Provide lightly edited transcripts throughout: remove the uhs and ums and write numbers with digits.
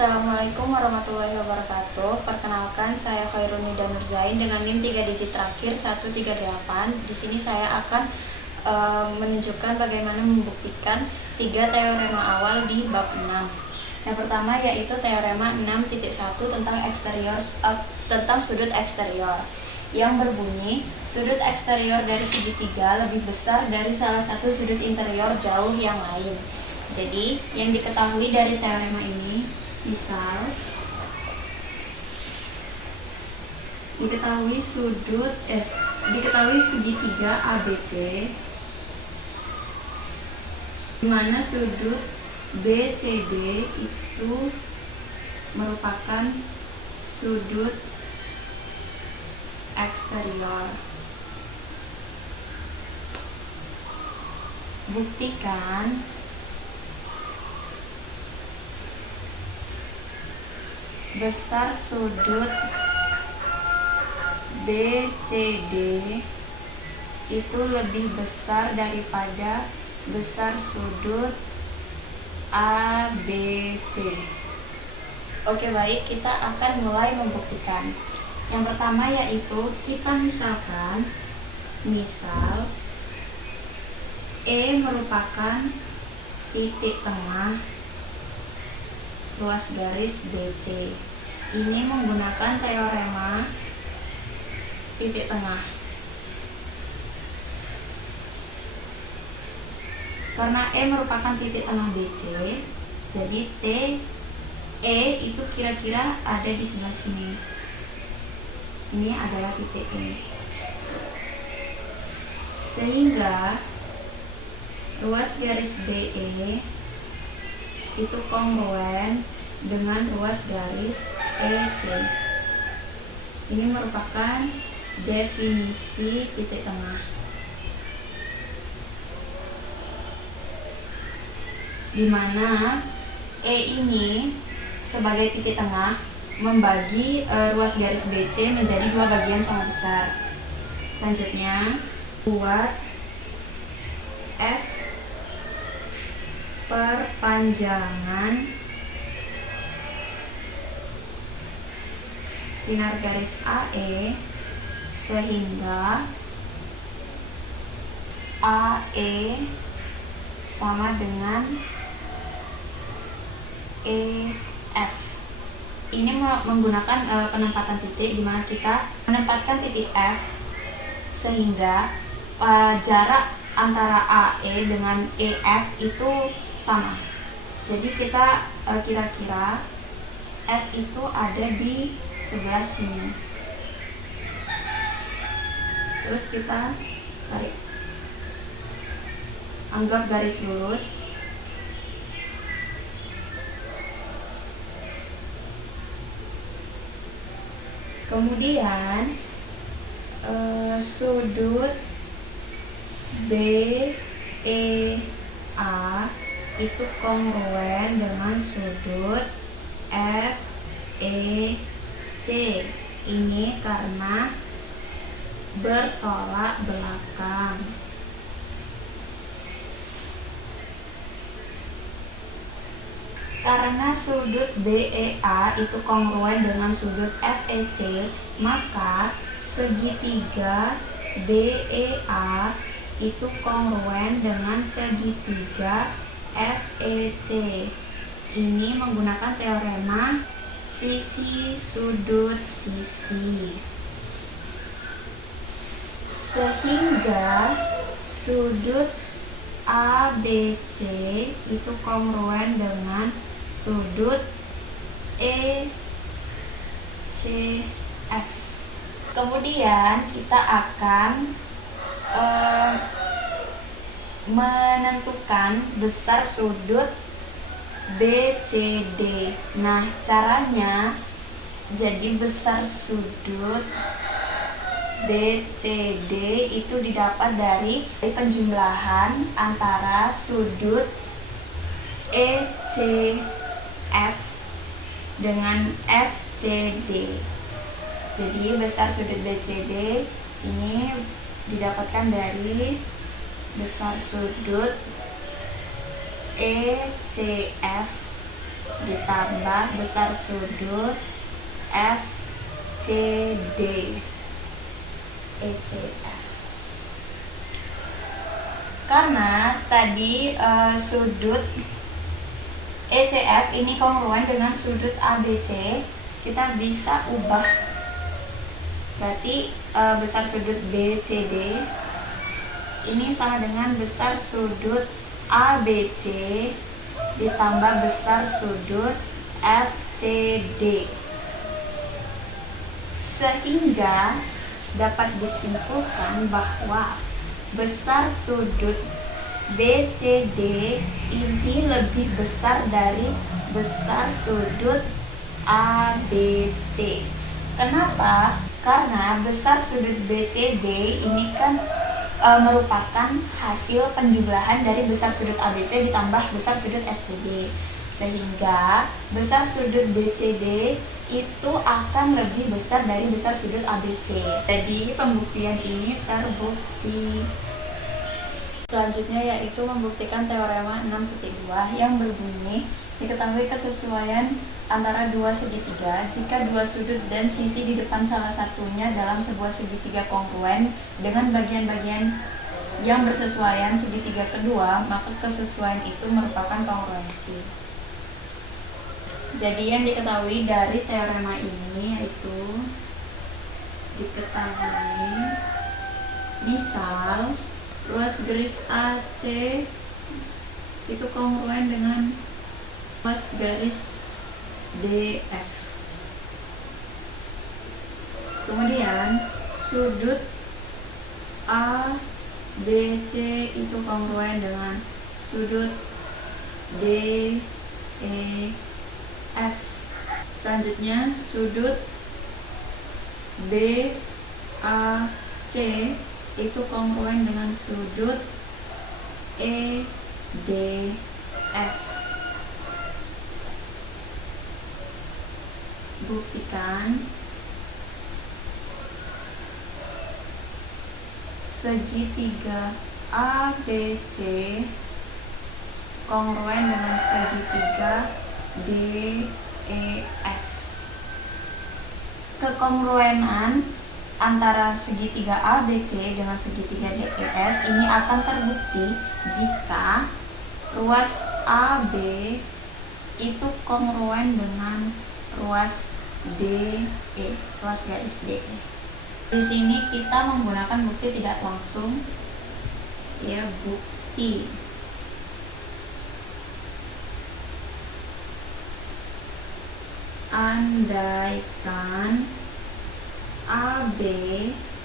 Assalamualaikum warahmatullahi wabarakatuh. Perkenalkan, saya Khairul Nida Nurzain dengan NIM 3 digit terakhir 138. Di sini saya akan menunjukkan bagaimana membuktikan 3 teorema awal di bab 6. Yang pertama yaitu teorema 6.1 tentang sudut eksterior, yang berbunyi sudut eksterior dari segitiga lebih besar dari salah satu sudut interior jauh yang lain. Jadi, yang diketahui dari teorema ini, misal diketahui segitiga ABC, di mana sudut BCD itu merupakan sudut eksterior. Buktikan besar sudut BCD itu lebih besar daripada besar sudut ABC. Oke, baik, kita akan mulai membuktikan. Yang pertama yaitu kita misal E merupakan titik tengah ruas garis BC. Ini menggunakan teorema titik tengah. Karena E merupakan titik tengah BC, jadi E itu kira-kira ada di sebelah sini. Ini adalah titik E. Sehingga ruas garis BE itu kongruen dengan ruas garis EC. Ini merupakan definisi titik tengah, di mana E ini sebagai titik tengah membagi ruas garis BC menjadi 2 bagian sama besar. Selanjutnya, buat F perpanjangan sinar garis AE sehingga AE sama dengan EF. Ini menggunakan penempatan titik, di mana kita menempatkan titik F sehingga jarak antara AE dengan EF itu sama. Jadi kita kira-kira F itu ada di sebelah sini. Terus kita tarik, anggap garis lurus. Kemudian sudut BEA itu kongruen dengan sudut FEC. Ini karena bertolak belakang. Karena sudut BEA itu kongruen dengan sudut FEC, maka segitiga BEA itu kongruen dengan segitiga FEC. Ini menggunakan teorema sisi sudut sisi. Sehingga sudut ABC itu kongruen dengan sudut ECF. Kemudian kita akan menentukan besar sudut BCD. Nah, caranya jadi besar sudut BCD itu didapat dari penjumlahan antara sudut ECF dengan FCD. Jadi besar sudut BCD ini didapatkan dari besar sudut ECF ditambah besar sudut FCD ECF. Karena tadi sudut ECF ini kongruen dengan sudut ABC, kita bisa ubah. Berarti besar sudut BCD ini sama dengan besar sudut ABC ditambah besar sudut FCD, sehingga dapat disimpulkan bahwa besar sudut BCD ini lebih besar dari besar sudut ABC. Kenapa? Karena besar sudut BCD ini kan merupakan hasil penjumlahan dari besar sudut ABC ditambah besar sudut FCD, sehingga besar sudut BCD itu akan lebih besar dari besar sudut ABC. Jadi pembuktian ini terbukti. Selanjutnya yaitu membuktikan teorema 6.2 yang berbunyi diketahui kesesuaian antara dua segitiga jika dua sudut dan sisi di depan salah satunya dalam sebuah segitiga kongruen dengan bagian-bagian yang bersesuaian segitiga kedua, maka kesesuaian itu merupakan kongruensi. Jadi yang diketahui dari teorema ini yaitu diketahui misal ruas garis AC itu kongruen dengan ruas garis DF. Kemudian sudut ABC itu kongruen dengan sudut DEF. Selanjutnya sudut BAC itu kongruen dengan sudut EDF. Buktikan segitiga ABC kongruen dengan segitiga DEF. Kekongruenan antara segitiga ABC dengan segitiga DEF ini akan terbukti jika ruas AB itu kongruen dengan ruas DE, ruas garis DE. Di sini kita menggunakan bukti tidak langsung, ya, bukti. Andaikan AB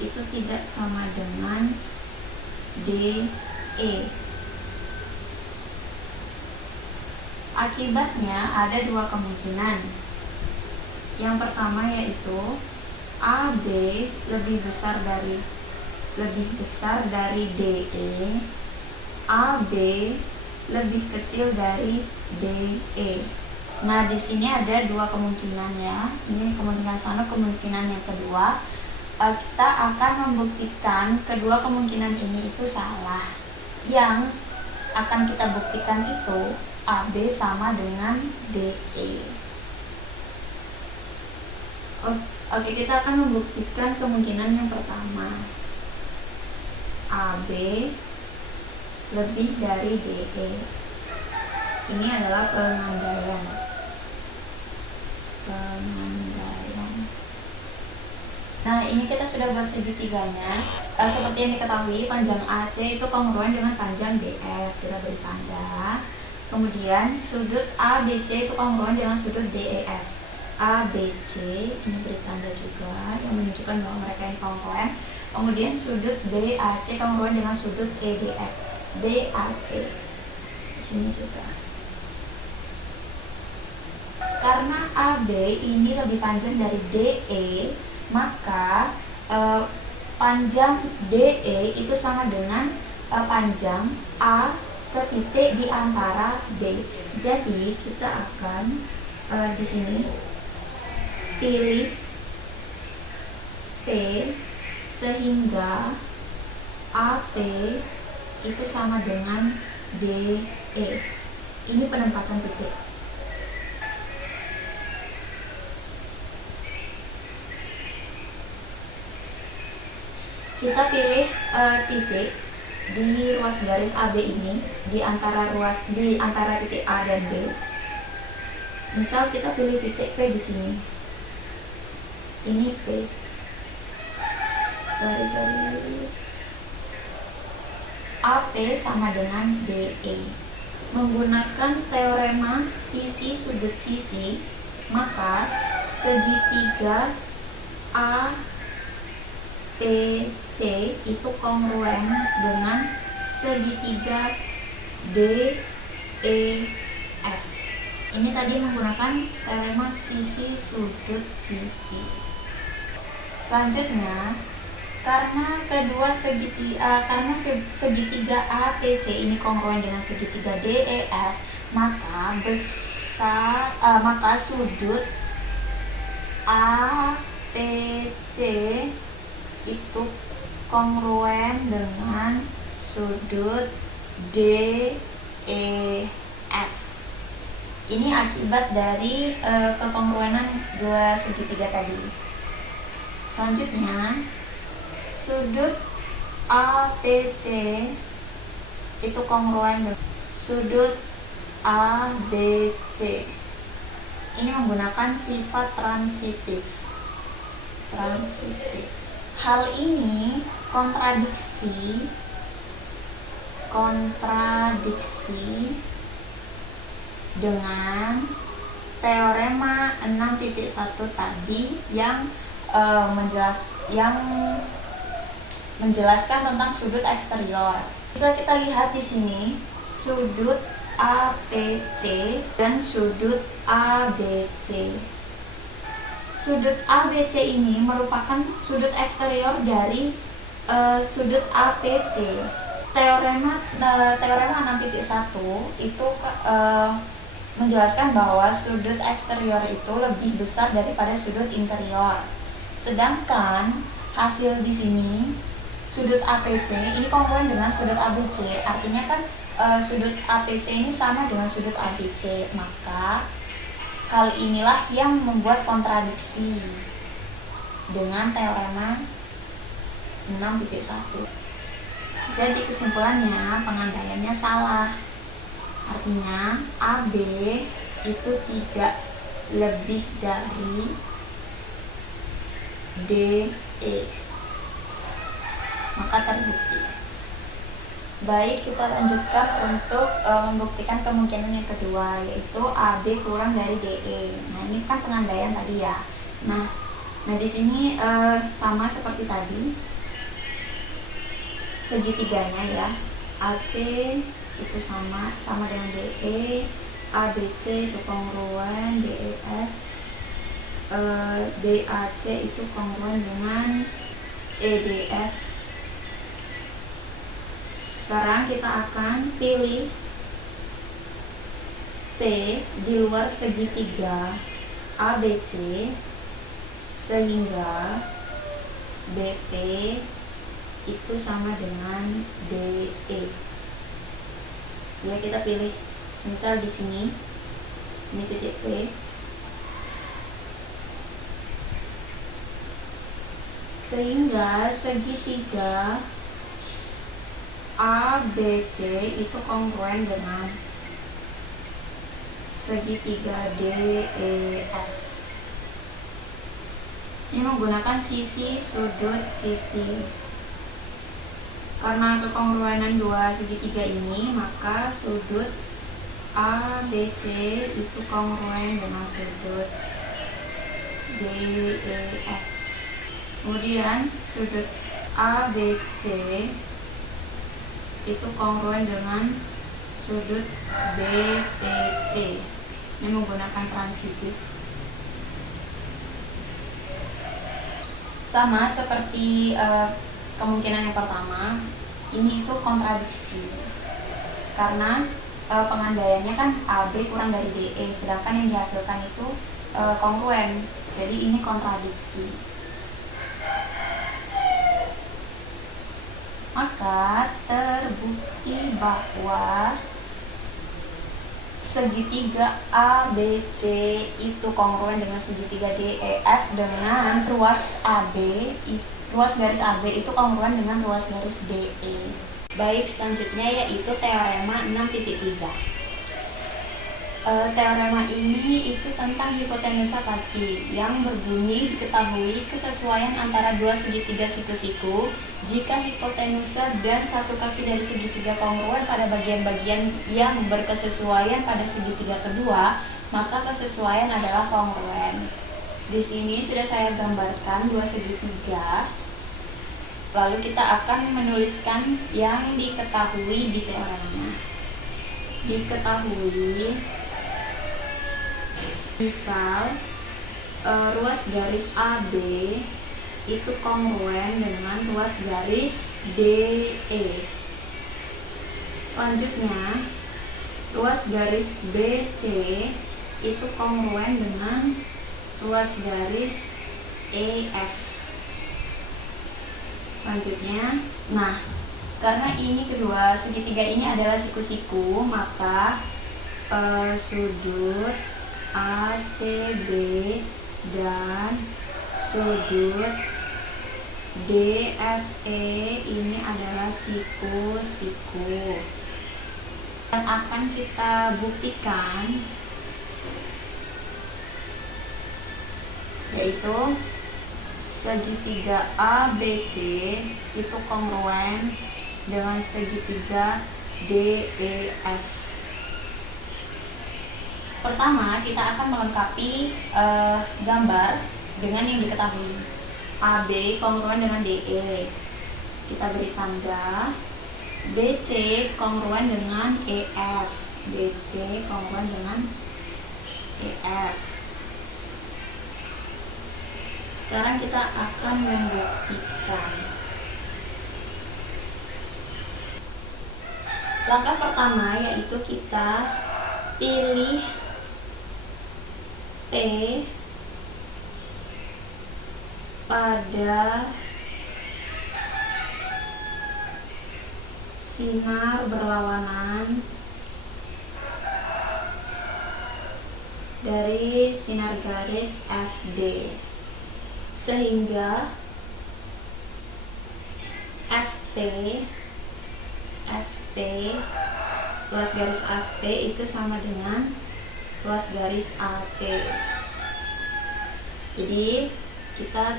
itu tidak sama dengan DE. Akibatnya ada dua kemungkinan. Yang pertama yaitu AB lebih besar dari DE, AB lebih kecil dari DE. Nah, di sini ada dua kemungkinan ya. Ini kemungkinan sana, kemungkinan yang kedua. Kita akan membuktikan kedua kemungkinan ini itu salah. Yang akan kita buktikan itu AB sama dengan DE. Oke, kita akan membuktikan kemungkinan yang pertama. AB lebih dari DE. Ini adalah pengandaian. Nah, ini kita sudah buat segitiganya. Seperti yang diketahui, panjang AC itu kongruen dengan panjang DF. Kita beri tanda. Kemudian sudut ABC itu kongruen dengan sudut DEF. ABC ini beri tanda juga yang menunjukkan bahwa mereka ini kongruen. Kemudian sudut BAC kongruen dengan sudut EDF. BAC di sini juga. Karena AB ini lebih panjang dari DE, maka panjang DE itu sama dengan panjang A ke titik di antara D. Jadi kita akan di sini pilih P sehingga AP itu sama dengan DE. Ini penempatan titik. Kita pilih titik di ruas garis AB ini di antara titik A dan B. Misal kita pilih titik P di sini. Ini P. Garis AP sama dengan DE. Menggunakan teorema sisi sudut sisi, maka segitiga APC itu kongruen dengan segitiga DEF. Ini tadi menggunakan teorema sisi sudut sisi. Selanjutnya, karena segitiga APC ini kongruen dengan segitiga DEF, maka sudut APC itu kongruen dengan sudut DEF. Ini akibat dari kekongruenan dua segitiga tadi. Selanjutnya, sudut APC itu kongruen dengan sudut ABC. Ini menggunakan sifat transitif. Hal ini kontradiksi dengan teorema 6.1 tadi yang menjelaskan tentang sudut eksterior. Bisa kita lihat di sini sudut APC dan sudut ABC. Sudut ABC ini merupakan sudut eksterior dari sudut APC. Teorema 6.1 itu menjelaskan bahwa sudut eksterior itu lebih besar daripada sudut interior. Sedangkan hasil di sini sudut APC ini kongruen dengan sudut ABC. Artinya kan sudut APC ini sama dengan sudut ABC. Maka hal inilah yang membuat kontradiksi dengan teorema 6.1. Jadi kesimpulannya pengandaiannya salah. Artinya AB itu tidak lebih dari DE. Maka terbukti. Baik, kita lanjutkan untuk membuktikan kemungkinan yang kedua, yaitu AB kurang dari DE. Nah, ini kan pengandaian tadi ya. Nah di sini sama seperti tadi, segitiganya ya. AC itu sama dengan DE, ABC itu kongruen, DEF, BAC itu kongruen dengan EDF. Sekarang kita akan pilih P di luar segitiga ABC sehingga BP itu sama dengan DE. Ya, kita pilih misal di sini ini titik P, sehingga segitiga ABC itu kongruen dengan segitiga DEF. Ini menggunakan sisi sudut sisi. Karena kekongruenan dua segitiga ini, maka sudut ABC itu kongruen dengan sudut DEF. Kemudian sudut ABC itu kongruen dengan sudut BPC. Ini menggunakan transitif. Sama seperti kemungkinan yang pertama, ini itu kontradiksi karena pengandaiannya kan AB kurang dari DE, sedangkan yang dihasilkan itu kongruen. Jadi ini kontradiksi. Maka terbukti bahwa segitiga ABC itu kongruen dengan segitiga DEF dengan ruas AB ruas garis AB itu kongruen dengan ruas garis DE. Baik, selanjutnya yaitu teorema 6.3. Teorema ini itu tentang hipotenusa kaki yang berbunyi diketahui kesesuaian antara dua segitiga siku-siku jika hipotenusa dan satu kaki dari segitiga kongruen pada bagian-bagian yang berkesesuaian pada segitiga kedua, maka kesesuaian adalah kongruen. Di sini sudah saya gambarkan dua segitiga. Lalu kita akan menuliskan yang diketahui di teoremanya. Diketahui, misal ruas garis AB itu kongruen dengan ruas garis DE. Selanjutnya, ruas garis BC itu kongruen dengan ruas garis EF. Selanjutnya, nah, karena ini kedua segitiga ini adalah siku-siku, maka sudut ACB dan sudut DFE ini adalah siku-siku. Yang akan kita buktikan yaitu segitiga ABC itu kongruen dengan segitiga DEF. Pertama, kita akan melengkapi gambar dengan yang diketahui. AB kongruen dengan DE, kita beri tanda. BC kongruen dengan EF, BC kongruen dengan EF. Sekarang kita akan membuktikan. Langkah pertama yaitu kita pilih P pada sinar berlawanan dari sinar garis FD, sehingga FP ruas garis FP itu sama dengan ruas garis AC. Jadi kita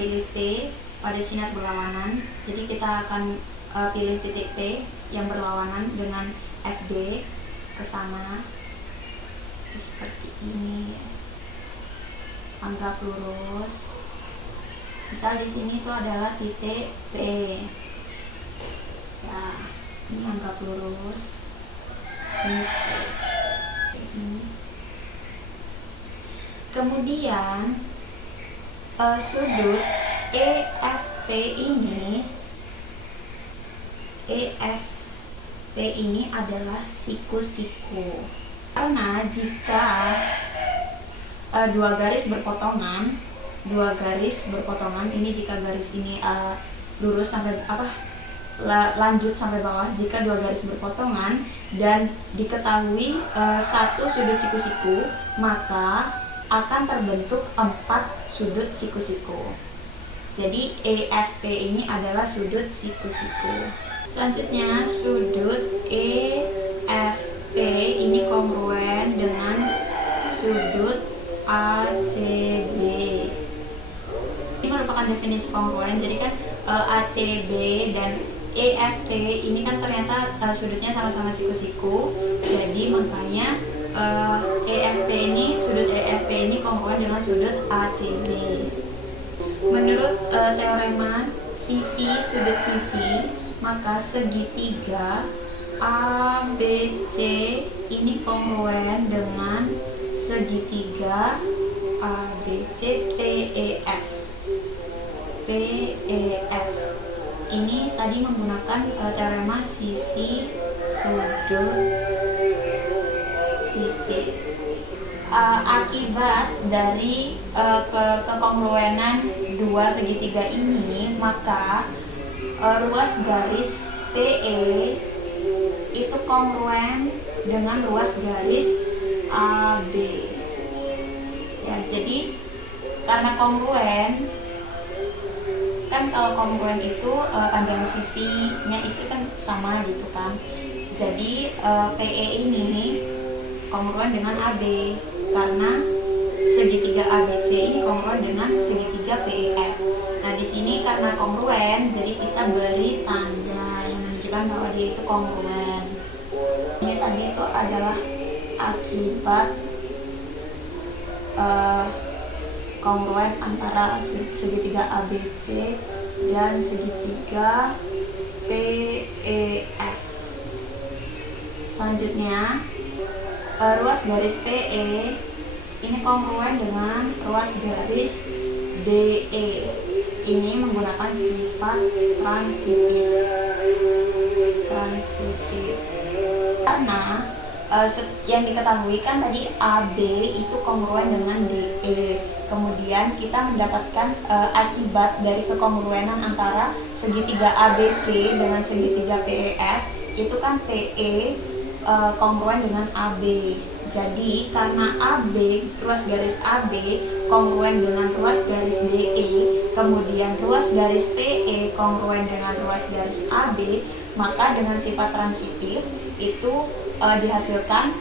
pilih P pada sinar berlawanan. Jadi kita akan pilih titik P yang berlawanan dengan FD ke sana seperti ini. Anggap lurus. Misal di sini itu adalah titik P. Ya, ini anggap lurus. Sini P. Kemudian sudut EFP ini adalah siku-siku. Karena jika dua garis berpotongan, ini jika garis ini lurus sampai lanjut sampai bawah, jika dua garis berpotongan dan diketahui satu sudut siku-siku, maka akan terbentuk 4 sudut siku-siku. Jadi EFP ini adalah sudut siku-siku. Selanjutnya, sudut EFP ini kongruen dengan sudut ACB. Ini merupakan definisi kongruen. Jadi kan ACB dan EFP ini kan ternyata sudutnya sama-sama siku-siku. Jadi makanya sudut EFP ini kongruen dengan sudut ACB. Menurut teorema sudut sisi, maka segitiga ABC ini kongruen dengan segitiga ABC PEF. Ini tadi menggunakan teorema sisi sudut sisi. Akibat dari kekongruenan dua segitiga ini, maka ruas garis PE itu kongruen dengan ruas garis AB. Ya, jadi karena kongruen, kan kan kalau kongruen itu panjang sisinya itu kan sama gitu kan. Jadi PE ini kongruen dengan AB karena segitiga ABC ini kongruen dengan segitiga PEF. Nah, di sini karena kongruen, jadi kita beri tanda yang menunjukkan bahwa dia itu kongruen. Ini tadi itu adalah akibat kongruen antara segitiga ABC dan segitiga PEF. Selanjutnya, ruas garis PE ini kongruen dengan ruas garis DE. Ini menggunakan sifat transitif. Karena yang diketahui kan tadi AB itu kongruen dengan DE. Kemudian kita mendapatkan akibat dari kekongruenan antara segitiga ABC dengan segitiga PEF itu kan PE kongruen dengan AB. Jadi karena AB, ruas garis AB kongruen dengan ruas garis DE, kemudian ruas garis PE kongruen dengan ruas garis AB, maka dengan sifat transitif itu dihasilkan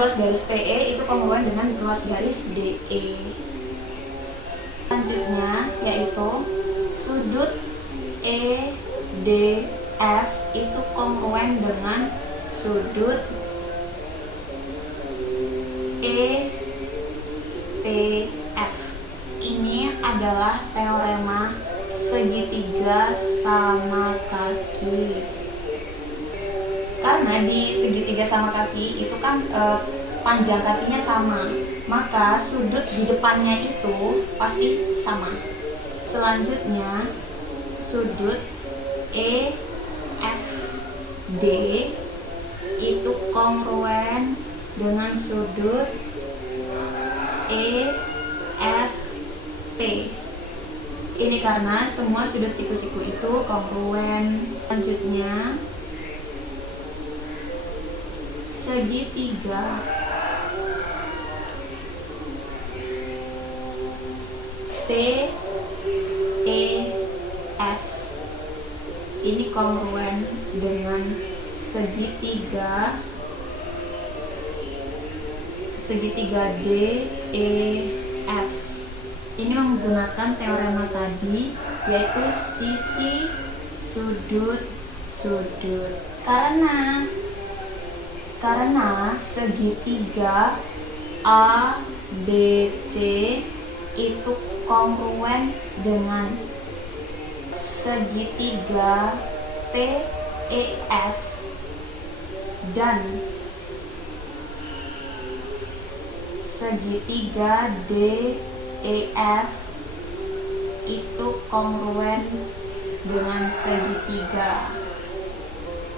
ruas garis PE itu kongruen dengan ruas garis DE. Selanjutnya yaitu sudut EDF itu kongruen dengan sudut EPF. Ini adalah teorema segitiga sama kaki. Karena di segitiga sama kaki itu kan panjang kakinya sama, maka sudut di depannya itu pasti sama. Selanjutnya sudut EFD itu kongruen dengan sudut EFP. Ini karena semua sudut siku-siku itu kongruen. Selanjutnya segitiga TEF ini kongruen dengan segitiga DEF. Ini menggunakan teorema tadi, yaitu sisi sudut. Karena segitiga ABC itu kongruen dengan segitiga PEF dan segitiga DEF itu kongruen dengan segitiga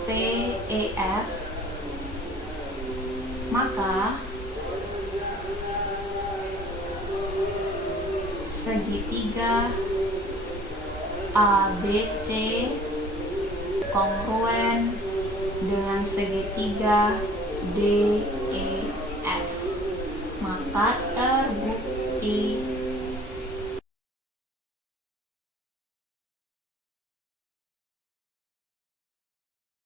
PEF, maka segitiga ABC kongruen dengan segitiga DEF, maka terbukti